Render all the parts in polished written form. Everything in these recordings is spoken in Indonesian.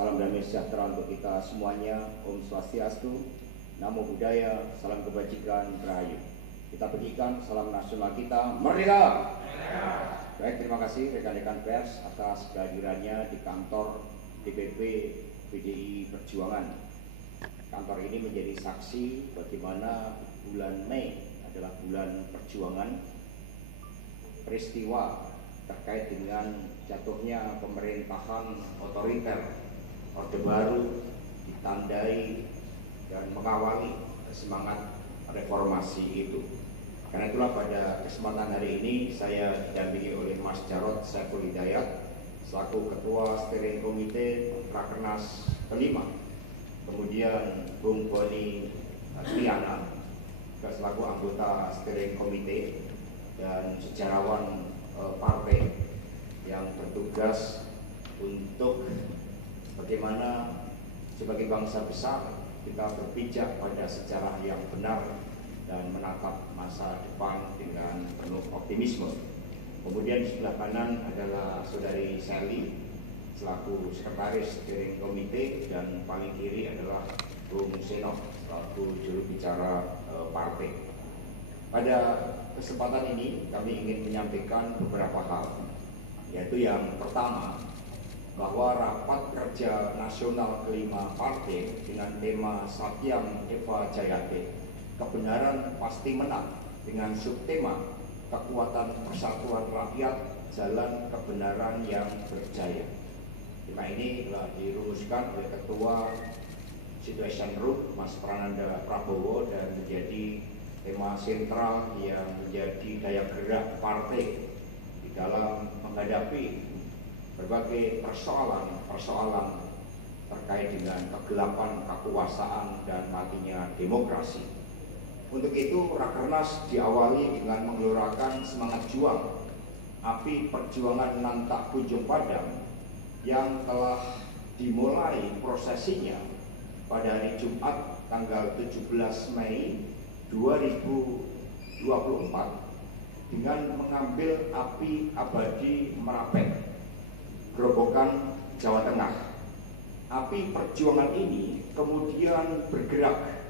Salam damai sejahtera untuk kita semuanya. Om Swastiastu, Namo Buddhaya, salam kebajikan, Rahayu. Kita berikan salam nasional kita, Merdeka! Baik, terima kasih rekan-rekan pers atas kehadirannya di kantor DPP PDI Perjuangan. Kantor ini menjadi saksi bagaimana bulan Mei adalah bulan perjuangan. Peristiwa terkait dengan jatuhnya pemerintahan otoriter Orde Baru ditandai dan mengawali semangat reformasi itu. Karena itulah pada kesempatan hari ini saya didampingi oleh Mas Jarod Saiful Hidayat selaku Ketua Steering Komite Rakernas kelima, kemudian Bung Boni Triana selaku anggota Steering Komite dan sejarawan partai yang bertugas untuk bagaimana sebagai bangsa besar kita berpijak pada sejarah yang benar dan menatap masa depan dengan penuh optimisme. Kemudian di sebelah kanan adalah Saudari Sally selaku Sekretaris Steering Komite dan paling kiri adalah Bung Seno selaku juru bicara partai. Pada kesempatan ini kami ingin menyampaikan beberapa hal, yaitu yang pertama, bahwa rapat kerja nasional kelima partai dengan tema Satyam Eva Jayate, kebenaran pasti menang, dengan subtema kekuatan persatuan rakyat, jalan kebenaran yang berjaya. Tema ini telah dirumuskan oleh Ketua Situation Group Mas Prananda Prabowo dan menjadi tema sentral yang menjadi daya gerak partai di dalam menghadapi berbagai persoalan terkait dengan kegelapan kekuasaan dan matinya demokrasi. Untuk itu, Rakernas diawali dengan menggelorakan semangat juang, api perjuangan nan tak kunjung padam yang telah dimulai prosesinya pada hari Jumat tanggal 17 Mei 2024 dengan mengambil api abadi Merapen, Grobogan, Jawa Tengah. Api perjuangan ini kemudian bergerak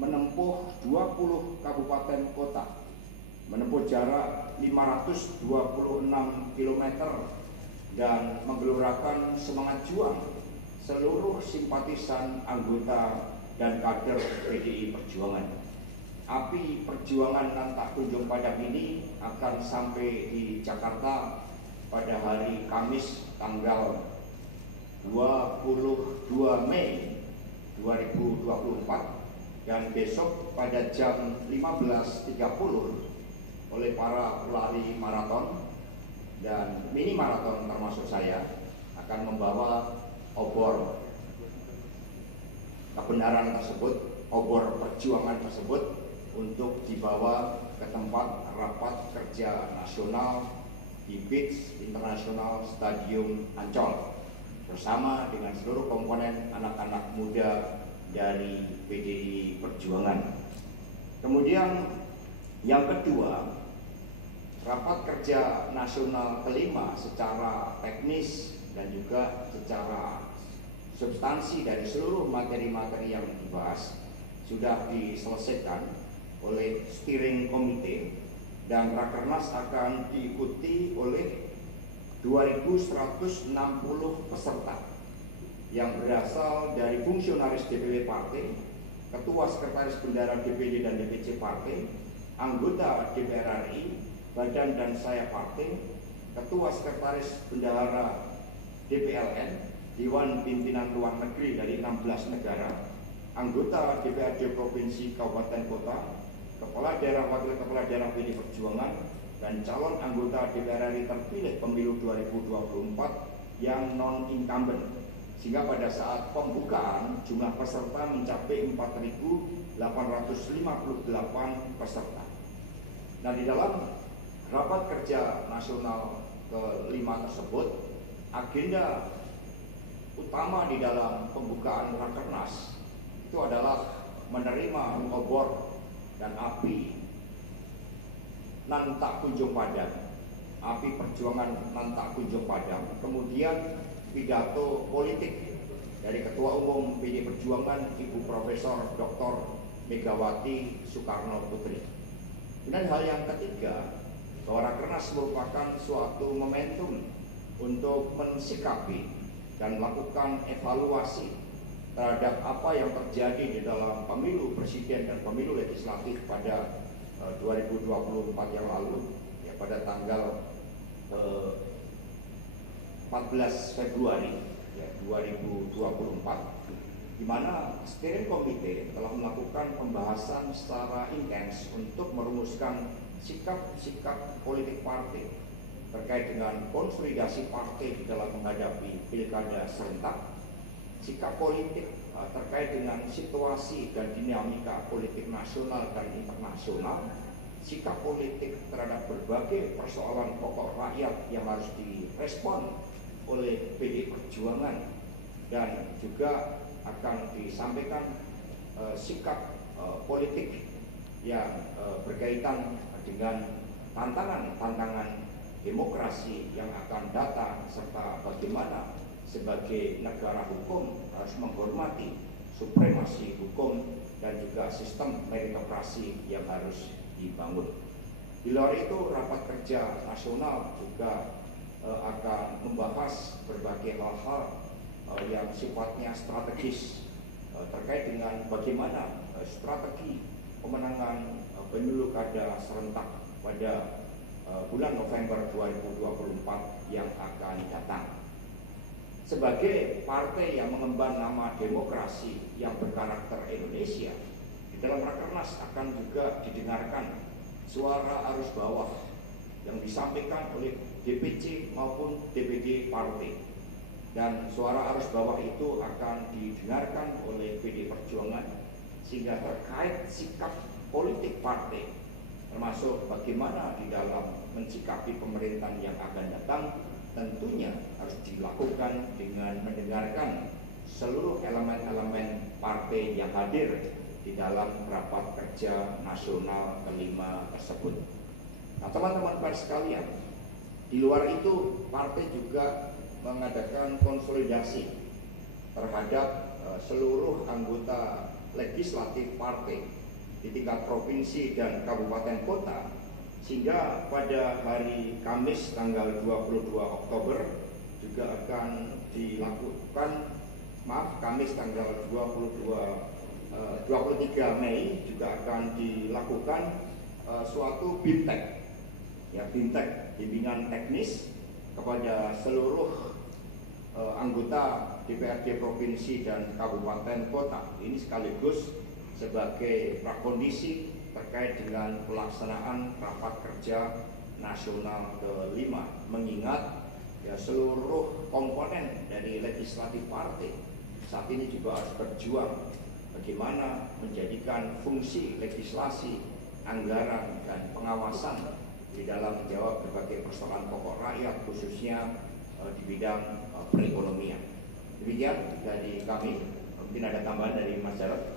menempuh 20 kabupaten kota, menempuh jarak 526 km dan menggelorakan semangat juang seluruh simpatisan, anggota, dan kader PDI Perjuangan. Api perjuangan nan tak kunjung padam ini akan sampai di Jakarta pada hari Kamis tanggal 22 Mei 2024 dan besok pada jam 15.30 oleh para pelari maraton dan mini maraton termasuk saya akan membawa obor kebenaran tersebut, obor perjuangan tersebut untuk dibawa ke tempat rapat kerja nasional di Beach International Stadium Ancol bersama dengan seluruh komponen anak-anak muda dari PDI Perjuangan. Kemudian yang kedua, rapat kerja nasional kelima secara teknis dan juga secara substansi dari seluruh materi-materi yang dibahas sudah diselesaikan oleh Steering Komite dan Rakernas akan diikuti oleh 2.160 peserta yang berasal dari fungsionaris DPW partai, Ketua Sekretaris Bendara DPD dan DPC partai, anggota DPR RI, Badan dan Sayap partai, Ketua Sekretaris Bendahara DPLN, Dewan Pimpinan Luar Negeri dari 16 negara, anggota DPRD Provinsi Kabupaten Kota, Kepala Daerah Wakil Kepala Daerah PDI Perjuangan, dan calon anggota DPR RI terpilih pemilu 2024 yang non-incumbent. Sehingga pada saat pembukaan jumlah peserta mencapai 4.858 peserta. Nah, di dalam rapat kerja nasional kelima tersebut, agenda utama di dalam pembukaan Rakernas itu adalah menerima obor dan api nan tak kunjung padam, api perjuangan nan tak kunjung padam, kemudian pidato politik dari Ketua Umum PDI Perjuangan Ibu Profesor Dr. Megawati Soekarno Putri. Dan hal yang ketiga, bahwa Rakernas merupakan suatu momentum untuk mensikapi dan melakukan evaluasi terhadap apa yang terjadi di dalam pemilu presiden dan pemilu legislatif pada 2024 yang lalu, ya, pada tanggal 14 Februari ya, 2024, di mana steering komite telah melakukan pembahasan secara intens untuk merumuskan sikap-sikap politik partai terkait dengan konsolidasi partai di dalam menghadapi pilkada serentak, sikap politik terkait dengan situasi dan dinamika politik nasional dan internasional, sikap politik terhadap berbagai persoalan pokok rakyat yang harus direspon oleh PDI Perjuangan, dan juga akan disampaikan sikap politik yang berkaitan dengan tantangan-tantangan demokrasi yang akan datang, serta bagaimana sebagai negara hukum harus menghormati supremasi hukum dan juga sistem meritokrasi yang harus dibangun. Di luar itu, rapat kerja nasional juga akan membahas berbagai hal-hal yang sifatnya strategis terkait dengan bagaimana strategi pemenangan pemilu kada serentak pada bulan November 2024 yang akan datang. Sebagai partai yang mengemban nama demokrasi yang berkarakter Indonesia, di dalam Rakernas akan juga didengarkan suara arus bawah yang disampaikan oleh DPC maupun DPD partai, dan suara arus bawah itu akan didengarkan oleh PDI Perjuangan, sehingga terkait sikap politik partai, termasuk bagaimana di dalam mensikapi pemerintahan yang akan datang, tentunya harus dilakukan dengan mendengarkan seluruh elemen-elemen partai yang hadir di dalam rapat kerja nasional kelima tersebut. Nah, teman-teman pers sekalian, di luar itu partai juga mengadakan konsolidasi terhadap seluruh anggota legislatif partai di tingkat provinsi dan kabupaten kota, sehingga pada hari Kamis tanggal 22 Oktober juga akan dilakukan, Kamis tanggal 23 Mei juga akan dilakukan suatu BIMTEK, ya, BIMTEK, bimbingan teknis kepada seluruh anggota DPRD provinsi dan kabupaten kota. Ini sekaligus sebagai prakondisi terkait dengan pelaksanaan rapat kerja nasional kelima, mengingat ya, seluruh komponen dari legislatif partai saat ini juga harus berjuang bagaimana menjadikan fungsi legislasi, anggaran, dan pengawasan di dalam menjawab berbagai persoalan pokok rakyat, khususnya di bidang perekonomian. Demikian dari kami. Mungkin ada tambahan dari Mas Jarod.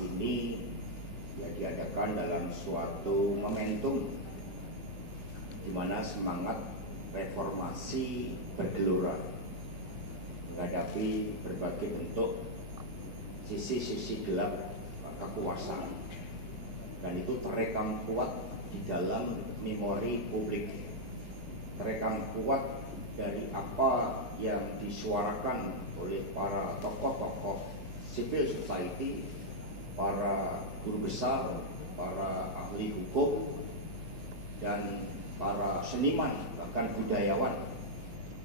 Ini ya diadakan dalam suatu momentum di mana semangat reformasi bergelora menghadapi berbagai bentuk sisi-sisi gelap kekuasaan, dan itu terekam kuat di dalam memori publik, terekam kuat dari apa yang disuarakan oleh para tokoh-tokoh civil society, para guru besar, para ahli hukum, dan para seniman, bahkan budayawan,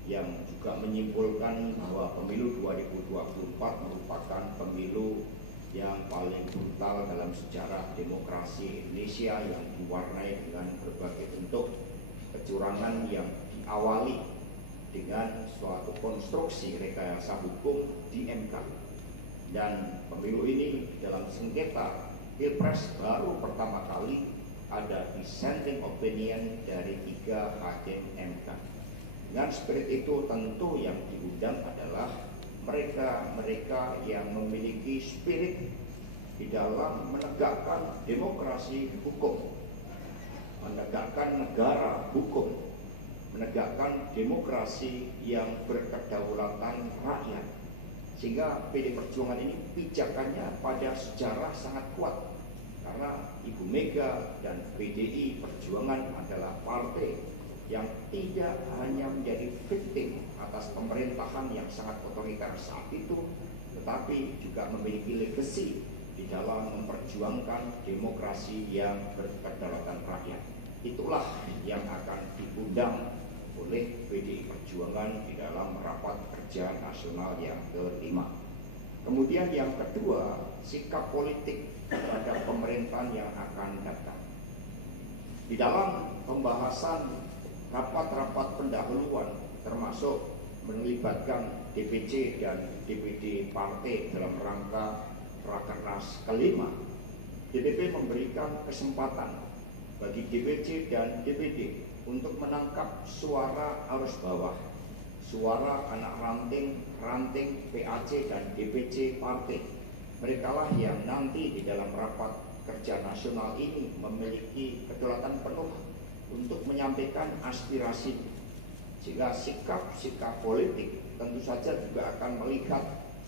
yang juga menyimpulkan bahwa pemilu 2024 merupakan pemilu yang paling brutal dalam sejarah demokrasi Indonesia, yang diwarnai dengan berbagai bentuk kecurangan yang diawali dengan suatu konstruksi rekayasa hukum di MK. Dan pemilu ini dalam sengketa Pilpres baru pertama kali ada dissenting opinion dari 3 hakim MK. Dengan spirit itu tentu yang diundang adalah mereka yang memiliki spirit di dalam menegakkan demokrasi hukum, menegakkan negara hukum, menegakkan demokrasi yang berkedaulatan rakyat. Sehingga PD Perjuangan ini pijakannya pada sejarah sangat kuat, karena Ibu Mega dan PDI Perjuangan adalah partai yang tidak hanya menjadi victim atas pemerintahan yang sangat otoriter saat itu, tetapi juga memiliki legacy di dalam memperjuangkan demokrasi yang berkedaulatan rakyat. Itulah yang akan diundang oleh PDI Perjuangan di dalam rapat kerja nasional yang kelima. Kemudian yang kedua, sikap politik terhadap pemerintahan yang akan datang. Di dalam pembahasan rapat-rapat pendahuluan, termasuk melibatkan DPC dan DPD partai dalam rangka Rakernas kelima, DPP memberikan kesempatan bagi DPC dan DPD untuk menangkap suara arus bawah, suara anak ranting PAC dan DPC partai. Merekalah yang nanti di dalam rapat kerja nasional ini memiliki kedaulatan penuh untuk menyampaikan aspirasi. Sehingga sikap-sikap politik tentu saja juga akan melihat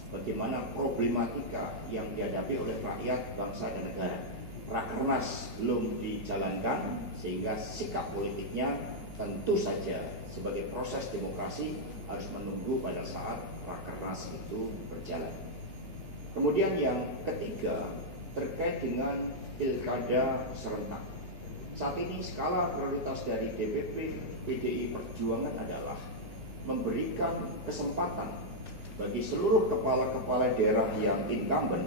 bagaimana problematika yang dihadapi oleh rakyat, bangsa, dan negara. Rakernas belum dijalankan, sehingga sikap politiknya tentu saja sebagai proses demokrasi harus menunggu pada saat Rakernas itu berjalan. Kemudian yang ketiga, terkait dengan pilkada serentak. Saat ini skala prioritas dari DPP PDI Perjuangan adalah memberikan kesempatan bagi seluruh kepala-kepala daerah yang incumbent,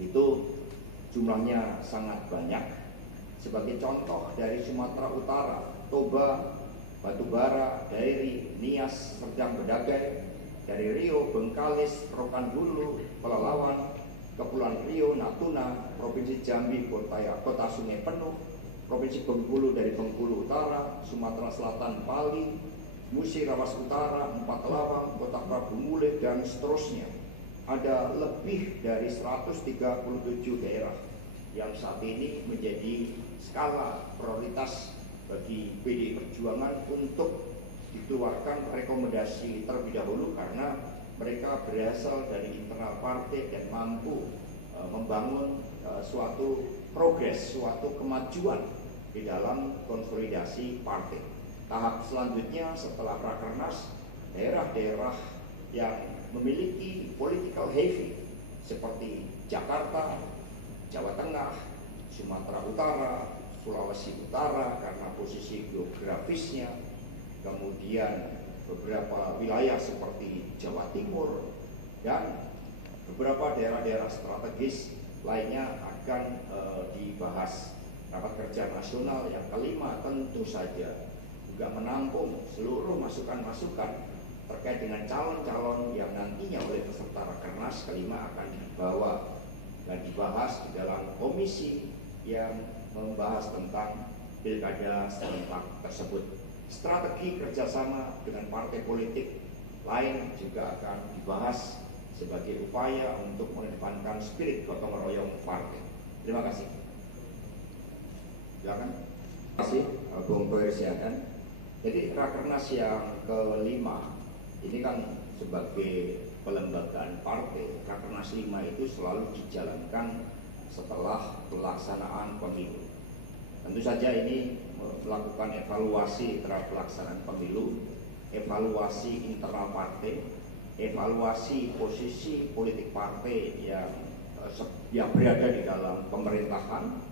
itu jumlahnya sangat banyak. Sebagai contoh dari Sumatera Utara, Toba, Batubara, Dairi, Nias, Serdang, Bedagai, dari Rio, Bengkalis, Rokan Hulu, Pelalawan, Kepulauan Rio, Natuna, Provinsi Jambi, Kota Sungai Penuh, Provinsi Bengkulu dari Bengkulu Utara, Sumatera Selatan, Pali, Musi, Rawas Utara, Empat Lawang, Kota Prabu Mulih, dan seterusnya. Ada lebih dari 137 daerah yang saat ini menjadi skala prioritas bagi PDI Perjuangan untuk dikeluarkan rekomendasi terlebih dahulu, karena mereka berasal dari internal partai dan mampu membangun suatu progres, suatu kemajuan di dalam konsolidasi partai. Tahap selanjutnya setelah Rakernas, daerah-daerah yang memiliki political heavy seperti Jakarta, Jawa Tengah, Sumatera Utara, Sulawesi Utara karena posisi geografisnya, kemudian beberapa wilayah seperti Jawa Timur, dan beberapa daerah-daerah strategis lainnya akan dibahas. Rapat kerja nasional yang kelima tentu saja juga menampung seluruh masukan-masukan terkait dengan calon-calon yang nantinya oleh peserta Rakernas kelima akan dibawa dan dibahas di dalam komisi yang membahas tentang pilkada serentak tersebut. Strategi kerjasama dengan partai politik lain juga akan dibahas sebagai upaya untuk mengedepankan spirit gotong royong partai. Terima kasih. Silakan. Terima kasih, Bung Toirsiakan. Jadi Rakernas yang kelima ini kan sebagai pelembagaan partai, Rakernas 5 itu selalu dijalankan setelah pelaksanaan pemilu. Tentu saja ini melakukan evaluasi terhadap pelaksanaan pemilu, evaluasi internal partai, evaluasi posisi politik partai yang berada di dalam pemerintahan,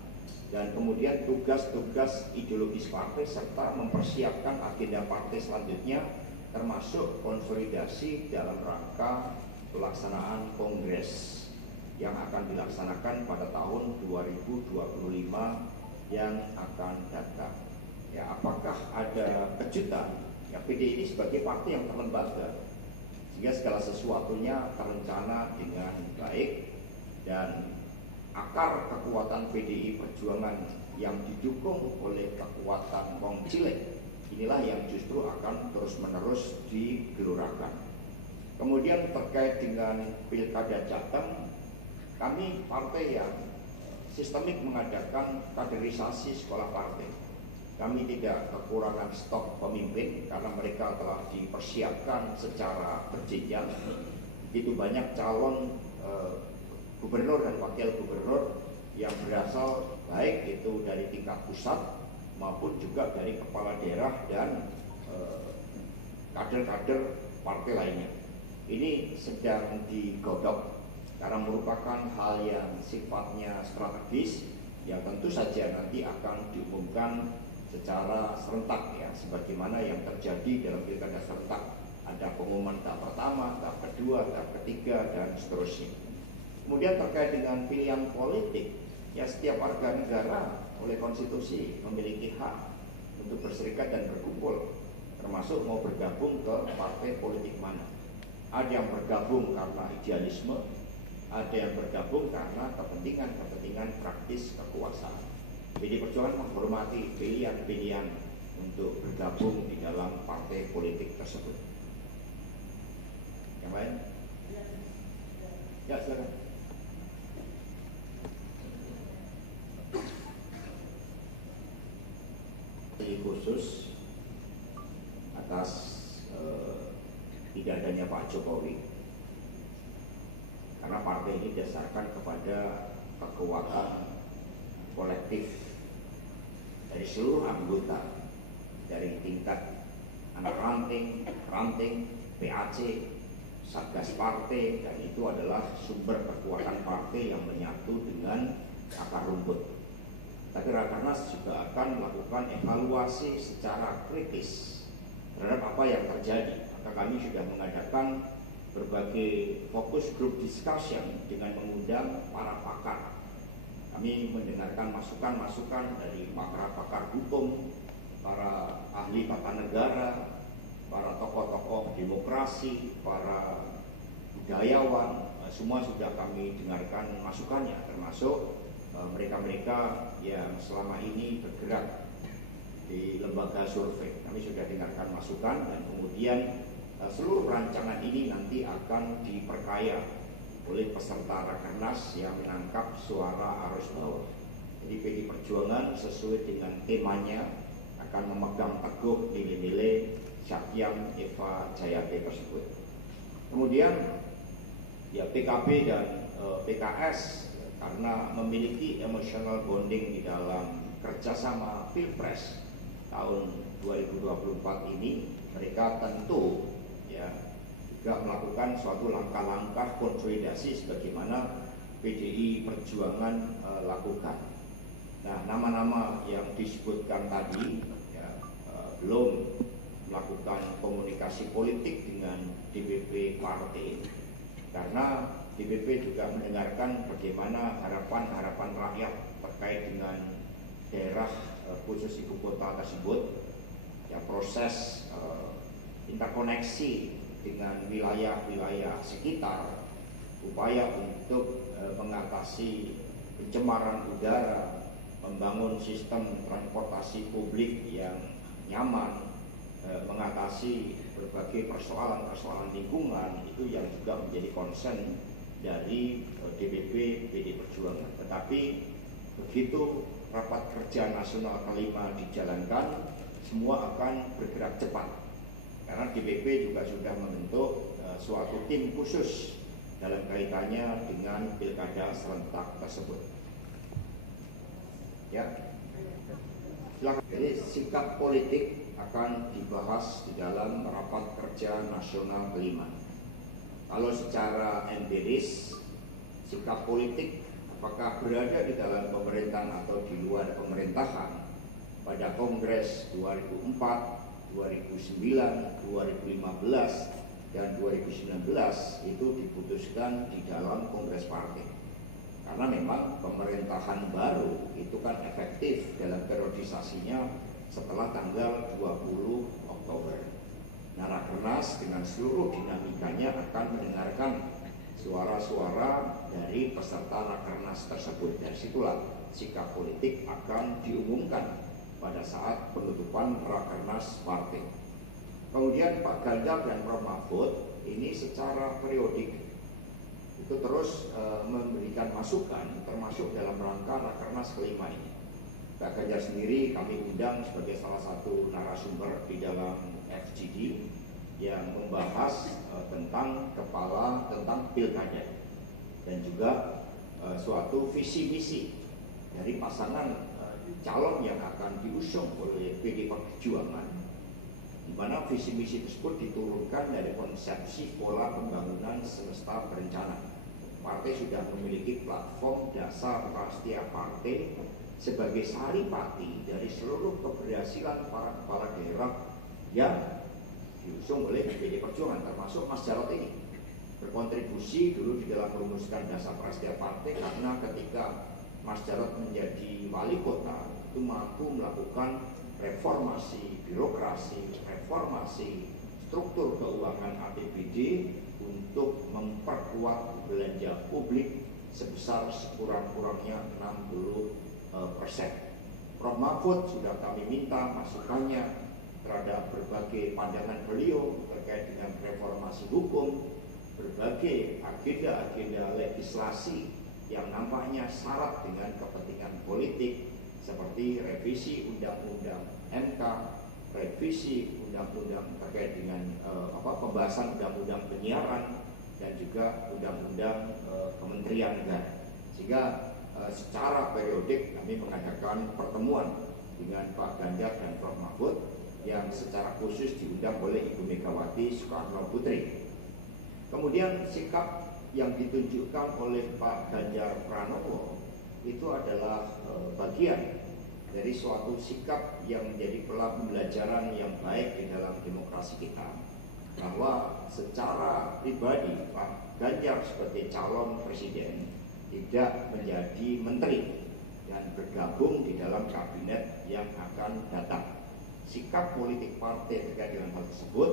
dan kemudian tugas-tugas ideologis partai serta mempersiapkan agenda partai selanjutnya, termasuk konsolidasi dalam rangka pelaksanaan kongres yang akan dilaksanakan pada tahun 2025 yang akan datang. Ya, apakah ada kejutan? Ya, PDI ini sebagai partai yang terlembaga, sehingga segala sesuatunya terencana dengan baik, dan akar kekuatan PDI Perjuangan yang didukung oleh kekuatan wong cilik inilah yang justru akan terus-menerus digelurakan. Kemudian terkait dengan pilkada Jateng, kami partai yang sistemik mengadakan kaderisasi sekolah partai. kami tidak kekurangan stok pemimpin karena mereka telah dipersiapkan secara berjenjang. Begitu banyak calon gubernur dan wakil gubernur yang berasal baik itu dari tingkat pusat maupun juga dari kepala daerah dan kader-kader partai lainnya. Ini sedang digodok karena merupakan hal yang sifatnya strategis yang tentu saja nanti akan diumumkan secara serentak ya, sebagaimana yang terjadi dalam pilkada serentak. Ada pengumuman tahap pertama, tahap kedua, tahap ketiga, dan seterusnya. Kemudian terkait dengan pilihan politik, ya setiap warga negara oleh konstitusi memiliki hak untuk berserikat dan berkumpul, termasuk mau bergabung ke partai politik mana. Ada yang bergabung karena idealisme, ada yang bergabung karena kepentingan praktis kekuasaan. PD Perjuangan menghormati pilihan-pilihan untuk bergabung di dalam partai politik tersebut. Yang lain? Ya, silakan. Khusus atas tidak adanya Pak Jokowi, karena partai ini didasarkan kepada kekuatan kolektif dari seluruh anggota, dari tingkat anak ranting, PAC, Satgas Partai, dan itu adalah sumber kekuatan partai yang menyatu dengan akar rumput. Tapi Rakernas juga akan melakukan evaluasi secara kritis terhadap apa yang terjadi. Maka kami sudah mengadakan berbagai fokus group discussion dengan mengundang para pakar. Kami mendengarkan masukan-masukan dari pakar-pakar hukum, para ahli tata negara, para tokoh-tokoh demokrasi, para budayawan, semua sudah kami dengarkan masukannya, termasuk mereka-mereka yang selama ini bergerak di lembaga survei. Kami sudah dengarkan masukan dan kemudian seluruh rancangan ini nanti akan diperkaya oleh peserta Rakernas yang menangkap suara arus bawah. Jadi PD Perjuangan sesuai dengan temanya akan memegang teguh nilai-nilai Sakyam Eva Jayate tersebut. Kemudian ya PKB dan PKS karena memiliki emotional bonding di dalam kerjasama Pilpres tahun 2024 ini, mereka tentu ya juga melakukan suatu langkah-langkah konsolidasi sebagaimana PDI Perjuangan lakukan. Nah, nama-nama yang disebutkan tadi ya, belum melakukan komunikasi politik dengan DPP partai, karena DPP juga mendengarkan bagaimana harapan-harapan rakyat terkait dengan daerah khusus ibu kota tersebut, ya proses interkoneksi dengan wilayah-wilayah sekitar, upaya untuk mengatasi pencemaran udara, membangun sistem transportasi publik yang nyaman, mengatasi berbagai persoalan-persoalan lingkungan, itu yang juga menjadi concern dari DPP PD Perjuangan. Tetapi begitu rapat kerja nasional kelima dijalankan, semua akan bergerak cepat karena DPP juga sudah membentuk suatu tim khusus dalam kaitannya dengan pilkada serentak tersebut. Ya, silakan. Jadi sikap politik akan dibahas di dalam rapat kerja nasional kelima. Kalau secara empiris, sikap politik apakah berada di dalam pemerintahan atau di luar pemerintahan pada Kongres 2004, 2009, 2015, dan 2019 itu diputuskan di dalam Kongres Partai. Karena memang pemerintahan baru itu kan efektif dalam periodisasinya setelah tanggal 20 Oktober. Nah, Rakernas dengan seluruh dinamikanya akan mendengarkan suara-suara dari peserta Rakernas tersebut. Dari situlah sikap politik akan diumumkan pada saat penutupan Rakernas partai. Kemudian Pak Ganjar dan Prof Mahfud ini secara periodik itu terus memberikan masukan, termasuk dalam rangka Rakernas kelima ini. Pak Ganjar sendiri kami undang sebagai salah satu narasumber di dalam FGD yang membahas tentang pilkada dan juga suatu visi misi dari pasangan calon yang akan diusung oleh PD Perjuangan, di mana visi misi tersebut diturunkan dari konsepsi pola pembangunan semesta berencana. Partai sudah memiliki platform dasar prasetya partai sebagai saripati dari seluruh keberhasilan para kepala daerah yang diusung oleh PD Perjuangan, termasuk Mas Jarod ini berkontribusi dulu di dalam merumuskan dasar prasetya partai, karena ketika Mas Jarod menjadi wali kota itu mampu melakukan reformasi birokrasi, reformasi struktur keuangan APBD untuk memperkuat belanja publik sebesar sekurang-kurangnya 60%. Prof. Mahfud sudah kami minta masukannya terhadap berbagai pandangan beliau terkait dengan reformasi hukum, berbagai agenda-agenda legislasi yang nampaknya syarat dengan kepentingan politik seperti revisi undang-undang MK, revisi undang-undang terkait dengan pembahasan undang-undang penyiaran dan juga undang-undang kementerian negara. Sehingga secara periodik kami mengadakan pertemuan dengan Pak Ganjar dan Prof. Mahfud yang secara khusus diundang oleh Ibu Megawati Soekarno Putri. Kemudian sikap yang ditunjukkan oleh Pak Ganjar Pranowo itu adalah bagian dari suatu sikap yang menjadi pembelajaran yang baik di dalam demokrasi kita, bahwa secara pribadi Pak Ganjar sebagai calon presiden tidak menjadi menteri dan bergabung di dalam kabinet yang akan datang. Sikap politik partai terkait dengan hal tersebut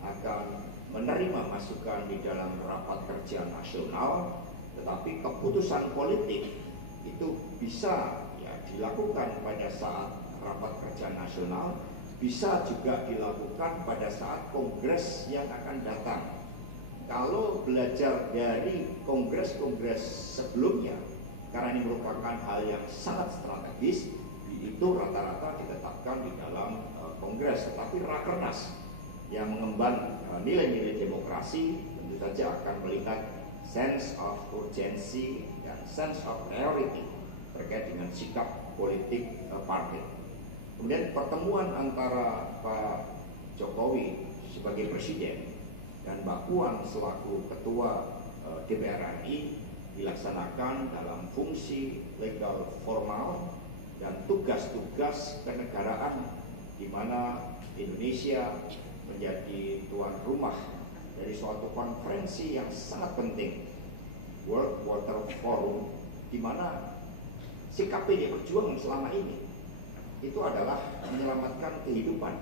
akan menerima masukan di dalam rapat kerja nasional, tetapi keputusan politik itu bisa dilakukan pada saat rapat kerja nasional, bisa juga dilakukan pada saat kongres yang akan datang. Kalau belajar dari kongres-kongres sebelumnya, karena ini merupakan hal yang sangat strategis, itu rata-rata ditetapkan di dalam kongres. Tetapi rakernas yang mengemban nilai-nilai demokrasi tentu saja akan melihat sense of urgency dan sense of priority terkait dengan sikap politik partai. Kemudian pertemuan antara Pak Jokowi sebagai presiden dan Mbak Puan selaku ketua DPR RI dilaksanakan dalam fungsi legal formal dan tugas-tugas kenegaraan, di mana Indonesia menjadi tuan rumah dari suatu konferensi yang sangat penting, World Water Forum, di mana sikap PD Perjuangan selama ini itu adalah menyelamatkan kehidupan,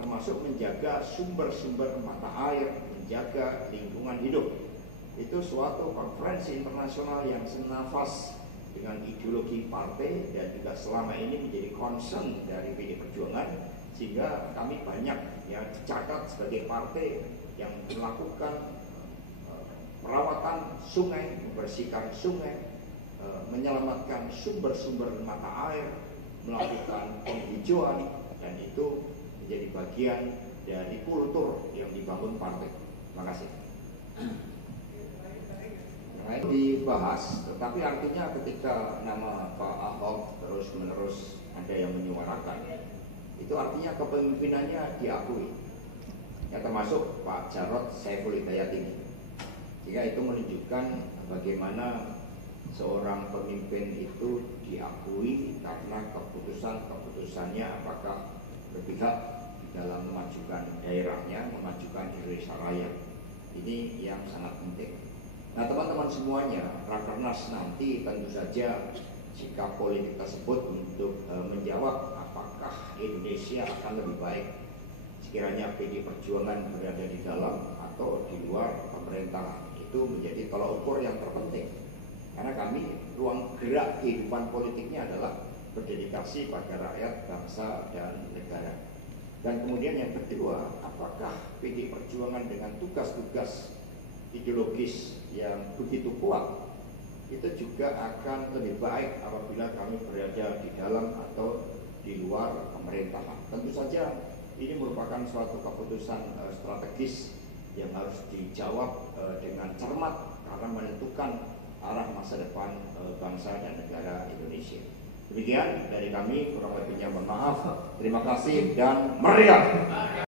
termasuk menjaga sumber-sumber mata air, menjaga lingkungan hidup. Itu suatu konferensi internasional yang senafas dengan ideologi partai dan juga selama ini menjadi concern dari PD Perjuangan, sehingga kami banyak yang dicatat sebagai partai yang melakukan perawatan sungai, membersihkan sungai, menyelamatkan sumber-sumber mata air, melakukan penghijauan, dan itu menjadi bagian dari kultur yang dibangun partai. Terima kasih. Nah, dibahas, tetapi artinya ketika nama Pak Ahok terus-menerus ada yang menyuarakan, itu artinya kepemimpinannya diakui, ya, termasuk Pak Jarod Saiful Hidayat ini. Sehingga itu menunjukkan bagaimana seorang pemimpin itu diakui karena keputusannya apakah berpihak di dalam memajukan daerahnya, memajukan Indonesia Raya. Ini yang sangat penting. Nah, teman-teman semuanya, rakernas nanti tentu saja sikap politik tersebut untuk menjawab apakah Indonesia akan lebih baik sekiranya PD Perjuangan berada di dalam atau di luar pemerintahan. Itu menjadi tolak ukur yang terpenting, karena kami ruang gerak kehidupan politiknya adalah berdedikasi pada rakyat, bangsa, dan negara. Dan kemudian yang kedua, apakah PD Perjuangan dengan tugas-tugas ideologis yang begitu kuat itu juga akan lebih baik apabila kami berada di dalam atau di luar pemerintahan. Tentu saja ini merupakan suatu keputusan strategis yang harus dijawab dengan cermat karena menentukan arah masa depan bangsa dan negara Indonesia. Demikian dari kami, kurang lebihnya mohon maaf. Terima kasih dan merdeka!